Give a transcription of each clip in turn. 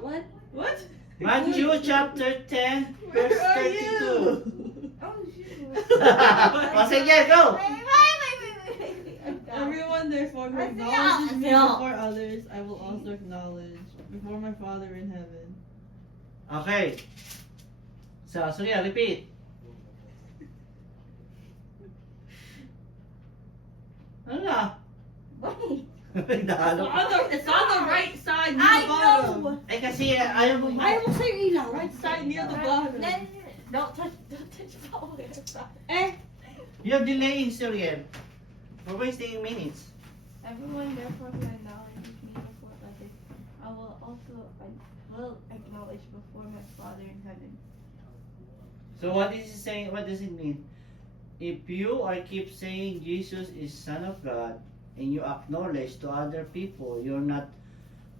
What? What? Matthew chapter 10, verse Where are 32. you? Oh, shoot. O sige, go! Everyone therefore who I acknowledges see me all. before others, I will also acknowledge before my Father in heaven. Okay. So, Surya, repeat. Ano na? Wait. Nahalo ka. It's on the right side near I the bottom. know. Eh kasi ayaw mo. Ayaw mo sa'yo ilaw. Right side near the bottom. Don't touch the power. Eh? You're delaying, Surya. We're wasting minutes. Everyone therefore who acknowledges me before others, I will acknowledge before my Father in heaven. So what is it saying? What does it mean? If you are keep saying Jesus is Son of God and you acknowledge to other people, you're not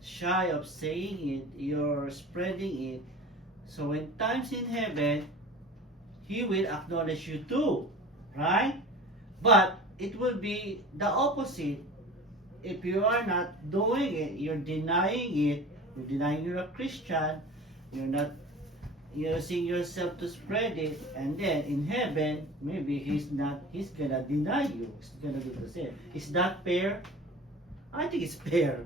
shy of saying it, you're spreading it. So when times in heaven, He will acknowledge you too, right? But it will be the opposite. If you are not doing it, you're denying it, you're denying you're a Christian, you're not using yourself to spread it, and then in heaven, maybe he's gonna deny you. He's gonna do the same. Is that fair? I think it's fair.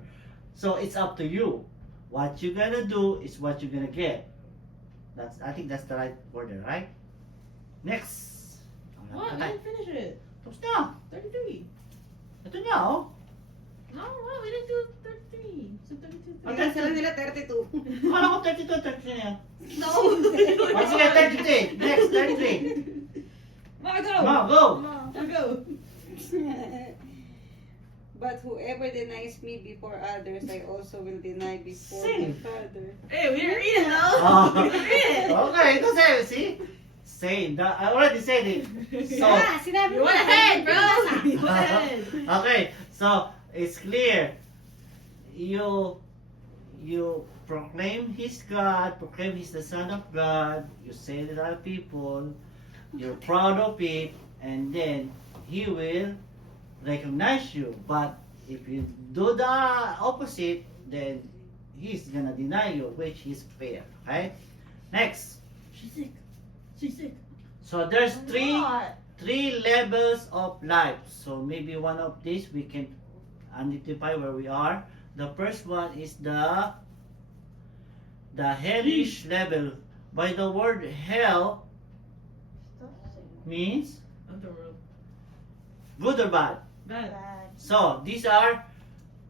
So it's up to you. What you're gonna do is what you're gonna get. I think that's the right order, right? Next. What? We didn't finish it. Tapos na. 33. Ito na, oh. No, we didn't do 33. So 32. Okay. Sila nila 32. Akala ko 32, 33 na yan. No. O sige, 33. Next, 33. Ma, go! Ma, go! Go! But whoever denies me before others, I also will deny before Sing. my Father. Hey, we didn't read it though! Oh. We didn't read it! Okay, ito sa'yo, see? Same. I already said it. So, Ah, sinabi You mo went na. ahead, bro! You went ahead! okay, so it's clear. You proclaim He's God, proclaim He's the Son of God. You say to other people, you're proud of it, and then He will recognize you. But if you do the opposite, then He's gonna deny you, which is fair. Okay. Next. She's sick. She's sick. So there's I'm three not. levels of life. So maybe one of these we can identify where we are. The first one is the hellish level. By the word hell Stop saying means Underworld. good or bad. Bad. bad. So these are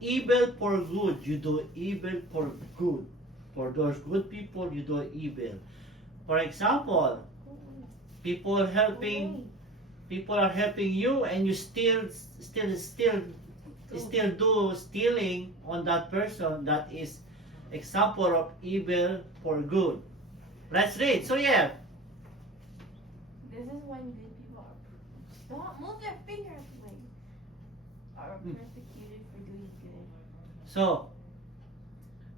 evil for good. You do evil for good. For those good people, you do evil. For example, people are helping you, and you still do stealing on that person. That is example of evil for good. Let's read. So yeah. This is when good people are. Stop! Move your fingers away. Are persecuted for doing good. So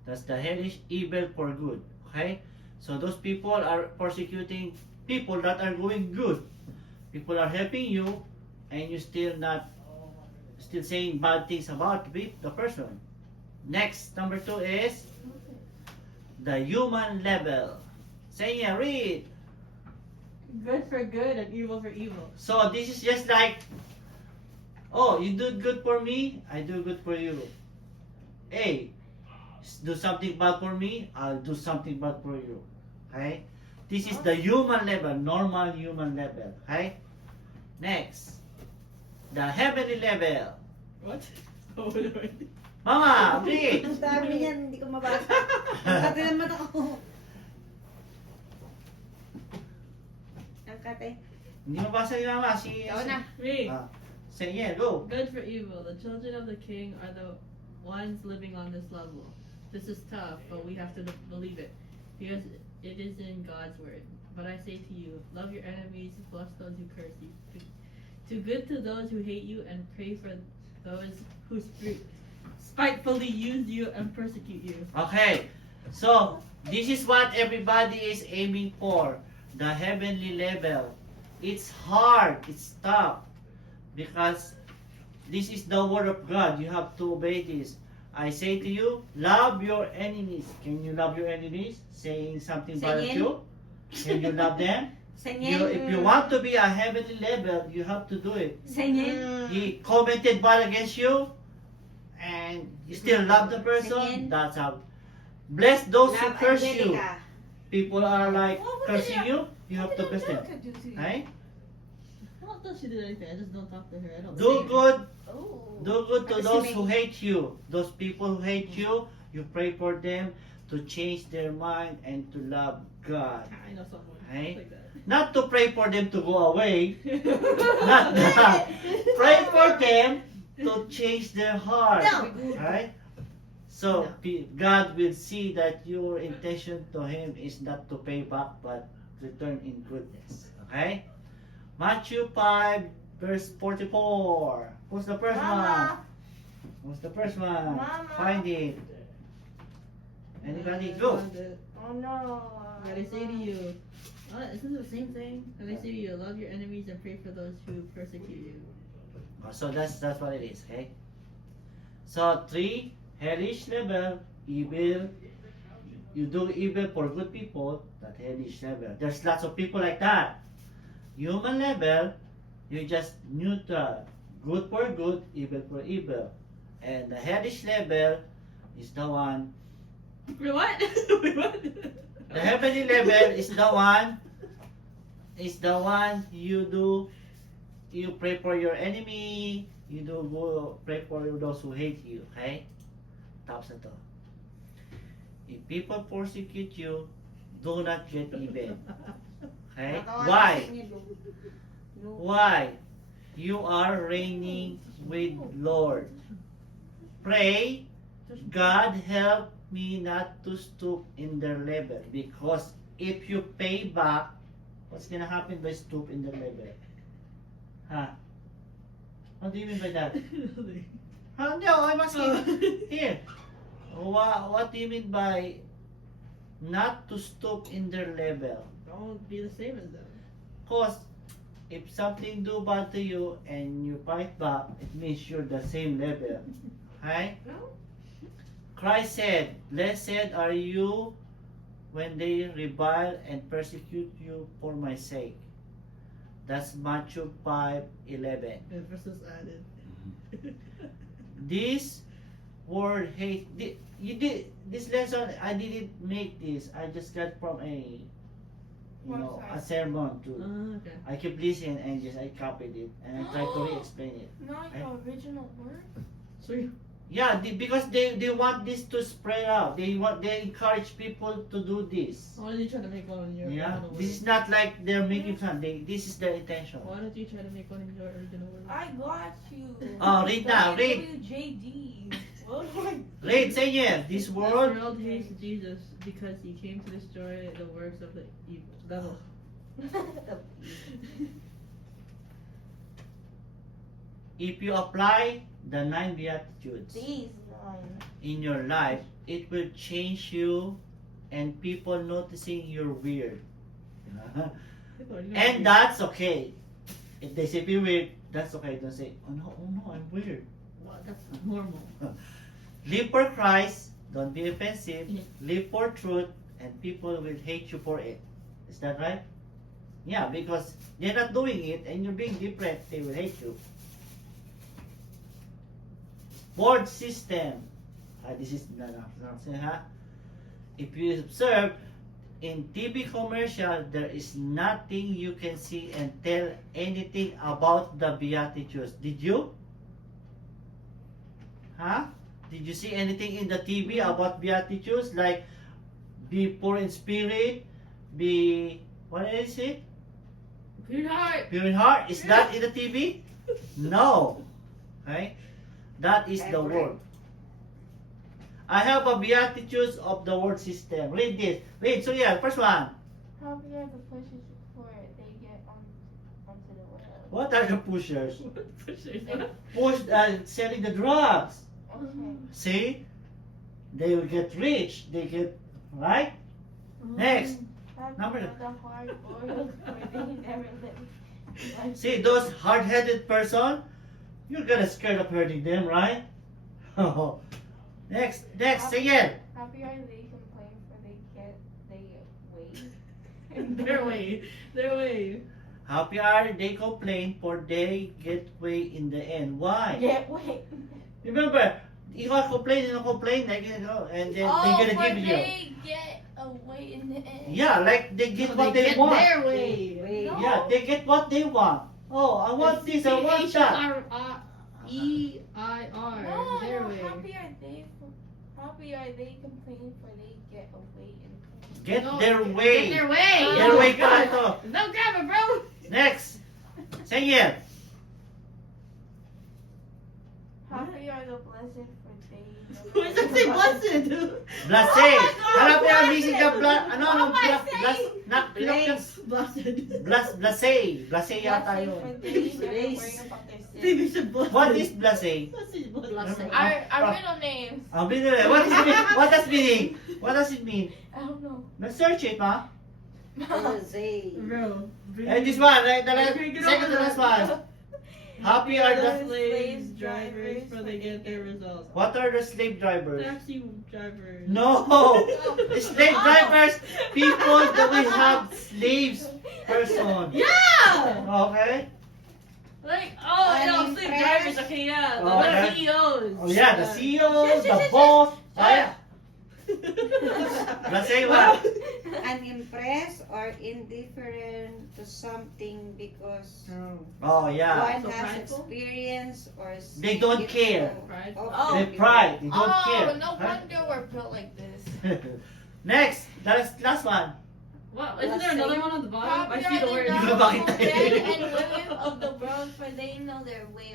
that's the hellish evil for good. Okay? So those people are persecuting people that are doing good. People are helping you, and you still saying bad things about the person. Next, number 2 is the human level. Say yeah, read. Good for good and evil for evil. So this is just like, oh, you do good for me, I do good for you. Hey, do something bad for me, I'll do something bad for you. Okay? This is the human level, normal human level. Okay? Next, the heavenly level. What? Mama, read. Ang dami niyan, hindi ko mabasa. Kate naman ako. Ang kate. Hindi mabasa ni Mama. Ikaw na. Me. Say yeah, go. Good for evil. The children of the king are the ones living on this level. This is tough, but we have to believe it because it is in God's word. But I say to you, love your enemies, bless those who curse you. Do good to those who hate you, and pray for those who spitefully use you and persecute you. Okay. So, this is what everybody is aiming for. The heavenly level. It's hard. It's tough. Because this is the word of God. You have to obey this. I say to you, love your enemies. Can you love your enemies? Saying something bad at Saying. you? Can you love them? If you want to be a heavenly level, you have to do it. He commented bad against you, and you still love the person. Saying. That's how. Bless those who Love curse you. Angelica. People are like What cursing did you. You have What to did bless them. Angelica do to you? Right? I don't know if she did anything. I just don't talk to her. I don't Do see her. good. Oh. Do good to Kasi those may- who hate you. Those people who hate you, you pray for them to change their mind and to love God. I know someone Hey? like that. Not to pray for them to go away. Not that. Pray for them to change their heart. No. Right? So No. God will see that your intention to Him is not to pay back but return in goodness. Okay? Matthew 5 verse 44. Who's the first one? Mama. Who's the first one? Mama. Find it. Anybody? Go. Oh no. What I say to you, isn't it the same thing? And I say to you, love your enemies and pray for those who persecute you. So that's what it is, okay? So 3, hellish level, evil. You do evil for good people, that hellish level. There's lots of people like that. Human level, you just neutral. Good for good, evil for evil. And the hellish level is the one. Wait, what? Wait, what? The heavenly level is the one. You pray for your enemy. You do go pray for those who hate you. Okay? Tapos na to. If people persecute you, do not get even. Okay? Why? Why? You are reigning with Lord. Pray, God help me not to stoop in their level. Because if you pay back, what's gonna happen by stoop in their level? Huh? What do you mean by that? Huh? No, I'm asking. Here. What do you mean by not to stoop in their level? Don't be the same as them. Because if something do bad to you and you fight back, it means you're the same level. Right? No. Christ said, blessed are you when they revile and persecute you for my sake. That's Matthew 5:11. And verses added. This word hate. This lesson. I didn't make this. I just got from a Website. sermon too. Okay. I keep listening and just I copied it and I tried to re-explain it. Not your original word. So you Yeah, because they want this to spread out. They encourage people to do this. why don't you try to make one in your Yeah, original this is word? not like they're making fun. This is their intention. Why don't you try to make one in your original word? I got you. Oh, read now, read. WJD. What do I Read, say yeah. This The world. world hates Jesus because he came to destroy the works of the evil devil. If you apply the 9 Beatitudes These nine. in your life, it will change you and people noticing you're weird. And that's okay. If they say you're weird, that's okay. Don't say, oh no, I'm weird. Well, that's normal. Live for Christ, don't be offensive. Live for truth, and people will hate you for it. Is that right? Yeah, because they're not doing it and you're being different, they will hate you. Board system. This is if you observe in TV commercial, there is nothing you can see and tell anything about the Beatitudes. Did you? Huh? Did you see anything in the TV about Beatitudes? Like, be poor in spirit, be, what is it? Pure heart. Pure in heart. Is that in the TV? No. Okay? That is the word. I have a Beatitudes of the word system. Read this. Read. So yeah, first one. How big are the pushes before they get onto the web? What are the pushers? Pushers. Push selling the drugs. Okay. See? They will get rich. They get, right? Next. How Number- big are the hard boiled where they never live? See, those hard-headed person, you're gonna scared of hurting them, right? Next, say it. Happy are they complain for they get they way. Their way. Happy are they complain for they get way in the end. Why? Get way. Remember, you are complaining and complain, like, you know, and then they're gonna for give you. they get away in the end. Yeah, like they get what They they get want. their way. Wait. No. Yeah, they get what they want. Oh, I want this, I want that. H-E-I-R. No, Their no, way. happy are they complain for they get away in the end. Get No, their way. Get their way. Their way Oh, pala God. to. No grammar, bro. Next, say it. Happy are the blessed for they. Who is that say blessed? Blase. Oh my God, Hanap yung blessed. missing ka ano, What am I blas, saying? nak, Blessed. blase yata Blessed yun. for they never Blaze. worry about their Maybe sins. it's a blessed. What is blase? Blessed. Our middle names. What is it? What does meaning? What does it mean? I don't know. Let's search it, ma. Jose. Bro. And this one, right? The last, Okay, get second to over last that. one. Happy are the. slaves, drivers, for they get their results. What are the slave drivers? Taxi drivers. No! Slave drivers, people that will have slaves person. Yeah! Okay? Like, oh, I'm no, slave impressed. drivers, okay, yeah. The Okay. CEOs. Oh yeah, the CEO, Yes, the yes, yes, boss. yes. Right? Let's say what? Unimpressed or indifferent to something because Oh yeah. one So has prideful? experience or They don't care. Prideful. Oh. They pride, they don't Oh, care. no Right? wonder we're built like this. Next, last one. What? Isn't there another one on the bottom? I Happy see are the the word. Di ba young bakit men tayo? and women of the world for they know their way